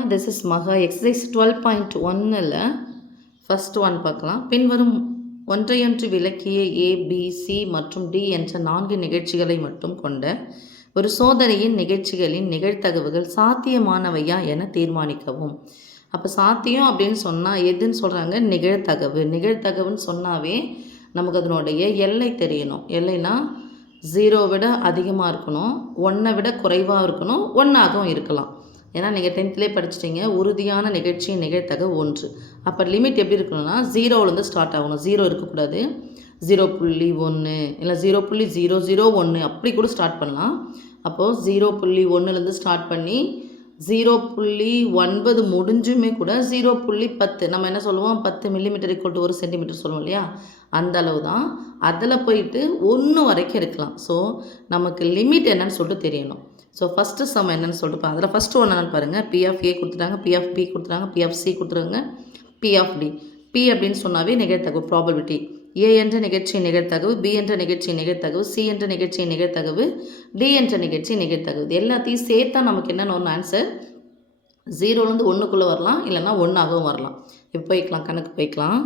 ஹாய்மா, this is மகா. Exercise 12.1ல் first one பார்க்கலாம். பின்வரும் ஒன்றையொன்று விளக்கிய ABC மற்றும் D என்ற 4 நிகழ்ச்சிகளை மட்டும் கொண்ட ஒரு சோதனையின் நிகழ்ச்சிகளின் நிகழ்தகவுகள் சாத்தியமானவையா என தீர்மானிக்கவும். அப்போ சாத்தியம் அப்படின்னு சொன்னால் எதுன்னு சொல்கிறாங்க? நிகழ்தகவு. நிகழ்தகவுன்னு சொன்னாவே நமக்கு அதனுடைய எல்லை தெரியணும். எல்லைனா 0 விட அதிகமாக இருக்கணும், 1 விட குறைவாக இருக்கணும், 1ஆகவும் இருக்கலாம். ஏன்னா நீங்கள் 10th படிச்சிட்டிங்க, உறுதியான நிகழ்ச்சியின் நிகழ்தகவு 1. அப்போ லிமிட் எப்படி இருக்கணும்னா 0லேருந்து ஸ்டார்ட் ஆகணும். 0 இருக்கக்கூடாது. 0.1 இல்லை 0.001 அப்படி கூட ஸ்டார்ட் பண்ணலாம். அப்போது 0.1லேருந்து ஸ்டார்ட் பண்ணி 0.9 முடிஞ்சுமே கூட 0.10 நம்ம என்ன சொல்லுவோம், 10 மில்லிமீட்டர் = 1 சென்டிமீட்டர் சொல்லுவோம் இல்லையா, அந்த அளவு தான். அதில் போயிட்டு 1 வரைக்கும் இருக்கலாம். ஸோ நமக்கு லிமிட் என்னன்னு சொல்லிட்டு தெரியணும். ஸோ ஃபஸ்ட்டு சம் என்னென்னு சொல்லிட்டு அதில் ஃபஸ்ட்டு ஒன்று என்னென்னு பாருங்கள். P of A கொடுத்துட்டாங்க, P of B கொடுத்துட்டாங்க, P of C கொடுத்துருங்க, P of D. P அப்படின்னு சொன்னாவே நிகழ்தகவு, ப்ராபபிலிட்டி. A என்ற நிகழ்ச்சியின் நிகழ்தகவு, B என்ற நிகழ்ச்சியின் நிகழ்தகவு, C என்ற நிகழ்ச்சியின் நிகழ்தகவு, D என்ற நிகழ்ச்சியின் நிகழ்தகவு. இது எல்லாத்தையும் சேர்த்தா நமக்கு என்னென்னு ஒன்று ஆன்சர் 0லேருந்து 1க்குள்ளே வரலாம், இல்லைன்னா 1ஆகவும் வரலாம். இப்போ போய்க்கலாம், கணக்கு போய்க்கலாம்.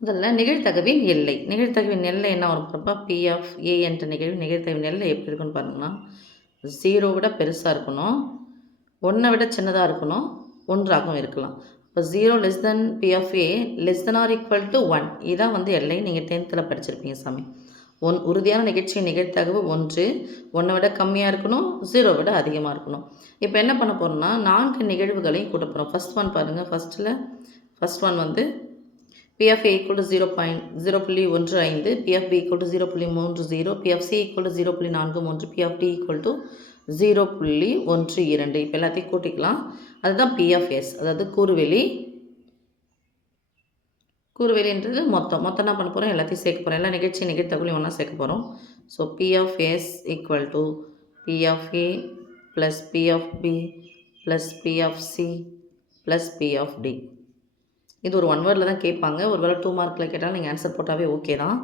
முதல்ல நிகழ்தகவின் எல்லை. நிகழ்தகவின் எல்லை என்ன வரும் பாருப்பா? P of A என்ற நிகழ்தகவின் எல்லை எப்படி இருக்குன்னு பாருங்கன்னா 0 விட பெருசாக இருக்கணும், 1 விட சின்னதாக இருக்கணும், 1ஆகவும் இருக்கலாம். இப்போ 0 less than P of A less than or equal to 1. இதான் வந்து எல்லை. நீங்கள் 10th படிச்சிருப்பீங்க சாமி. உறுதியான நிகழ்ச்சியின் நிகழ்தகவு 1, 1 விட கம்மியாக இருக்கணும், 0 விட அதிகமாக இருக்கணும். இப்போ என்ன பண்ண போகிறோம்னா 4 நிகழ்வுகளையும் கூட்ட போகிறோம். ஃபஸ்ட் ஒன் பாருங்கள். ஃபஸ்ட் ஒன் வந்து P of A = 0.15, P of B = 0.30, P of C = 0.43, P of D = 0.12. இப்போ எல்லாத்தையும் கூட்டிக்கலாம். அதுதான் P of S, அதாவது கூறுவெளி. கூறுவெளின்றது மொத்தம் என்ன பண்ண போகிறோம்? எல்லாத்தையும் சேர்க்க போகிறோம். எல்லா நிகழ்தகவுலையும் ஒன்றா சேர்க்க போகிறோம். So P of S = P of A + P of B + P of C + P of D. இது ஒரு 1 வேர்டில் தான் கேட்பாங்க. ஒரு வேளை 2 மார்க்கில் கேட்டாலும் நீங்கள் ஆன்சர் போட்டாவே ஓகே தான்.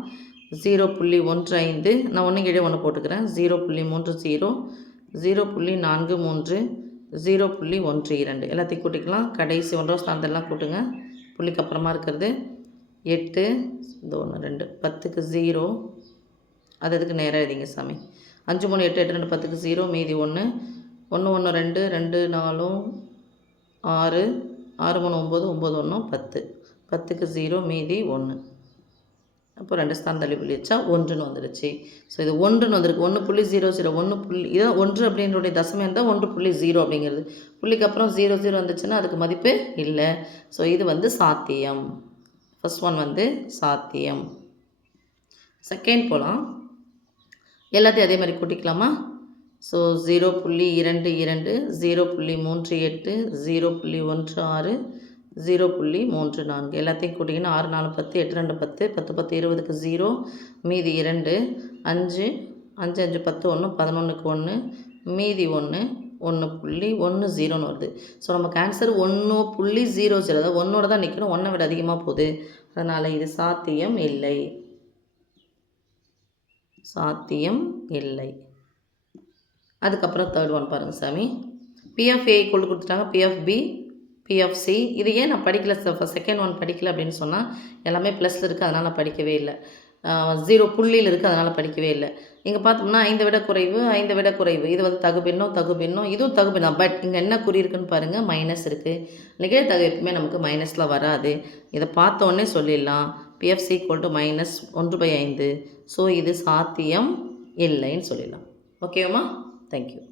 0.15 நான் 1 கீழே 1 போட்டுக்கிறேன். 0.30, 0.43, 0.12 எல்லாத்தையும் கூட்டிக்கலாம். கடைசி 1 ஸ்தானத்தெல்லாம் கூட்டுங்க. புள்ளிக்கு அப்புறமா இருக்கிறது 8, இந்த 1 2 10க்கு 0, அது எதுக்கு நேராக எழுதிங்க சாமி. 5 3 8 8 2 10க்கு 0, மீதி 1 1 1 2 2 4 6 6 3 9 9 1 10, 10க்கு 0, மீதி 1. அப்போ 2 ஸ்தானம் தள்ளி புள்ளி வச்சா 1ன்னு வந்துடுச்சு. ஸோ இது 1ன்னு வந்திருக்கு. 1.00 இதான் 1 அப்படின்னுடைய தசமம் இருந்தால் 1.0 அப்படிங்கிறது. புள்ளிக்கு அப்புறம் 00 வந்துச்சுன்னா அதுக்கு மதிப்பு இல்லை. ஸோ இது வந்து சாத்தியம். ஃபஸ்ட் ஒன் வந்து சாத்தியம். செகண்ட் போகலாம். எல்லாத்தையும் அதே மாதிரி கூட்டிக்கலாமா? ஸோ 0.22, 0.38, 0.16, 0.34 எல்லாத்தையும் கூட்டிங்கன்னா 6 4 10, 8 2 10, 10 10 20க்கு 0, மீதி 2, 5 5 5 10 1, 11க்கு 1, மீதி 1, 1.10ன்னு வருது. ஸோ நமக்கு ஆன்சர் 1.00, அதாவது 1ஓட தான் நிற்கணும், 1 விட அதிகமாக போகுது. அதனால் இது சாத்தியம் இல்லை. சாத்தியம் இல்லை. அதுக்கப்புறம் தேர்ட் ஒன் பாருங்கள் சாமி. P of A கொடுத்துட்டாங்க, P of B, P of C. இது ஏன் நான் படிக்கல, செகண்ட் ஒன் படிக்கல அப்படின்னு சொன்னால் எல்லாமே ப்ளஸில் இருக்குது, அதனால் நான் படிக்கவே இல்லை. 0 புள்ளியில் இருக்குது, அதனால் படிக்கவே இல்லை. இங்கே பார்த்தோம்னா 5 விட குறைவு, 5 விட குறைவு. இது வந்து தகுபின்னம், இதுவும் தகுபின்னம். பட் இங்கே என்ன குறி இருக்குன்னு பாருங்கள், மைனஸ் இருக்குது. நிகழ்தகவு எப்பவுமே நமக்கு மைனஸில் வராது. இதை பார்த்தோன்னே சொல்லிடலாம். P of C = -1/5. ஸோ இது சாத்தியம் இல்லைன்னு சொல்லிடலாம். ஓகேவா? Thank you.